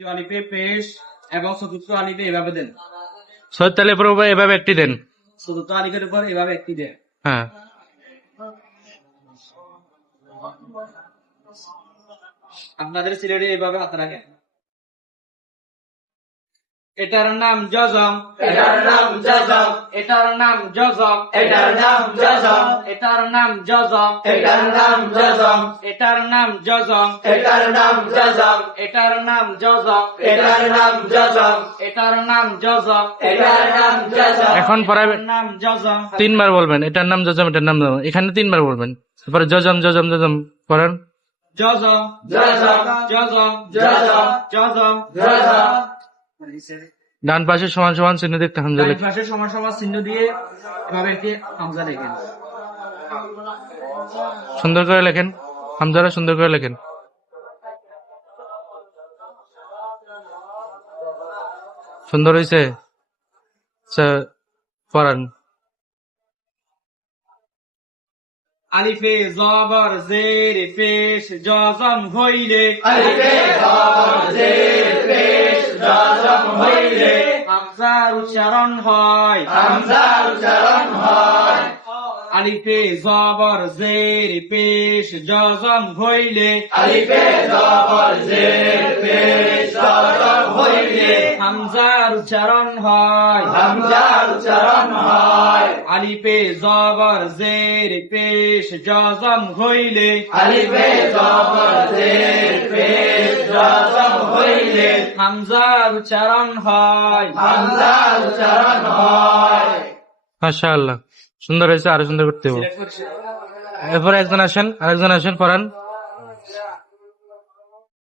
আলিফে পেশ এবং চতুর্থ আলিফে এভাবে দেন। চতুর্থ আলিফের উপর এভাবে একটি দেন। চতুর্থ আলিফের উপর এভাবে একটি দেন। হ্যাঁ, আপনাদের সিলেটে এইভাবে হাত রাখেন। এটার নাম জজম, এটার নাম জজম, এটার নাম জজম, এটার নাম জজম, এটার নাম জজম, এটার নাম জজম, এটার নাম জজম, এটার নাম জজম, এটার নাম জজম, এটার নাম জজম, এটার নাম জজম, এটার নাম জজম। এখন পড়াবেন, নাম জজম। তিনবার বলবেন এটার নাম জজম, এটার নাম জজম। এখানে তিনবার বলবেন, তারপরে জজম জজম জজম করেন। জজম, জজম, জজম, জজম, জজম, জজম। ডান পাশে সমান সমান চিহ্ন দেখতে হামজা ডান লেখেন। পাশে সমান সমান চিহ্ন দিয়ে এভাবে একটি হামজা লেখেন। সুন্দর করে লেখেন, হামজারা সুন্দর করে লেখেন। সুন্দর হয়েছে, আচ্ছা পড়ান। আলিফে জবর জের পেশ জজম হইলে, আলিফে জবর জের পেশ জজম হইলে, হামজার উচ্চারণ হয়। হামজার উচ্চারণ হয়। আলিফে জবর জের পেশ জজম হইলে, আলিফে জবর জের পেশ জজম হইলে, হামজার উচ্চারণ হয়। হামজার উচ্চারণ হয়। আলিফে জবর জের পেশ জজম হইলে, আলিফে জবর জের পেশ জজম হইলে, হামজার উচ্চারণ হয়। হামজার উচ্চারণ হয়। মাশাআল্লাহ, সুন্দর হয়েছে, আরো সুন্দর করতে হবে। এরপরে একজন আসেন, আরেকজন আসেন, পড়ান।